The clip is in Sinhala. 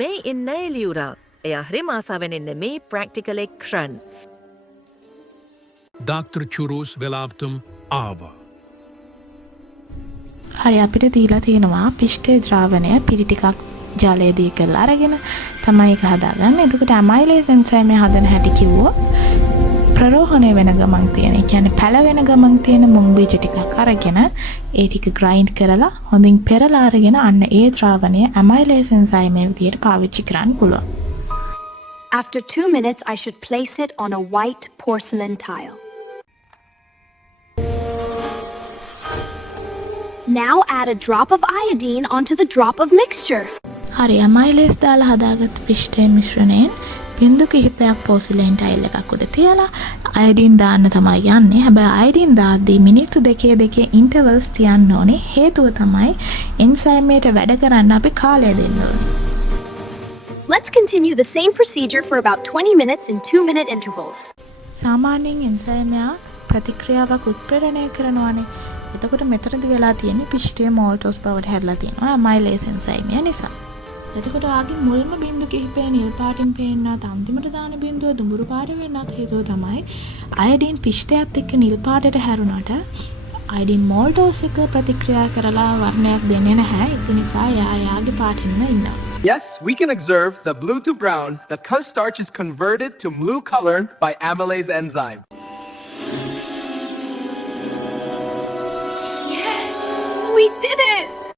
මේ ඉන්න එලියුරා. එයා හරි මාසාවෙන් ඉන්නේ මේ ප්‍රැක්ටිකල් එක කරන්න. Dr. Churus Velavtum Ava. හරි අපිට දීලා තියෙනවා පිෂ්ඨේ ද්‍රාවණය පිරි ටිකක් ජලයේදී කරලා අරගෙන තමයි ඒක හදාගන්න. එතකොට ඇමයිලේස් එන්සයිමේ හදන හැටි කිව්වොත් ප්‍රරෝහණය වෙන ගමන් තියෙන. ඒ කියන්නේ පැලවෙන ගමන් තියෙන මුං බීජ ටිකක් අරගෙන ඒ ටික ග්‍රයින්ඩ් කරලා හොඳින් පෙරලා අරගෙන අන්න ඒ ද්‍රාවණය ඇමයිලේස් එන්සයිමේ විදියට පාවිච්චි කරන්න පුළුවන්. After 2 minutes, I should place it on a white porcelain tile. Now add a drop of iodine onto the drop of mixture. හරි ඇමයිලේස් දාලා හදාගත්ත පිෂ්ඨේ මිශ්‍රණයෙන් බින්දු කිහිපයක් පෝසිලේන් ටයිල් එකක් උඩ තියලා අයඩින් දාන්න තමයි යන්නේ. හැබැයි අයඩින් දාද්දී මිනිත්තු දෙකේ ඉන්ටර්වල්ස් තියන්න ඕනේ. හේතුව තමයි එන්සයිමේට වැඩ කරන්න අපි කාලය දෙන්න ඕනේ. Let's continue the same procedure for about 20 minutes in 2-minute intervals. සාමාන්‍යයෙන් එන්සයිමයා ප්‍රතික්‍රියාවක් උත්ප්‍රේරණය කරනවානේ. එතකොට මෙතනදි වෙලා තියෙන්නේ පිෂ්ඨය මෝල්ටෝස් බවට හැදලා තියෙනවා ඇමයිලේස් එන්සයිමය නිසා. එතකොට ආගේ මුල්ම බින්දු කිහිපය නිල් පාටින් පේන්නත් අන්තිමට දාන බින්දුව දුඹුරු පාට වෙන්නත් හේතුව තමයි අයඩින් පිෂ්ඨයත් එක්ක නිල් පාටට හැරුණාට අයඩින් මෝල්ටෝස් එක ප්‍රතික්‍රියා කරලා වර්ණයක් දෙන්නේ නැහැ. ඒක නිසා යාගේ පාටින්ම ඉන්නවා. Yes, we can observe the blue to brown. The cornstarch is converted to blue color by amylase enzyme. Yes, we did it!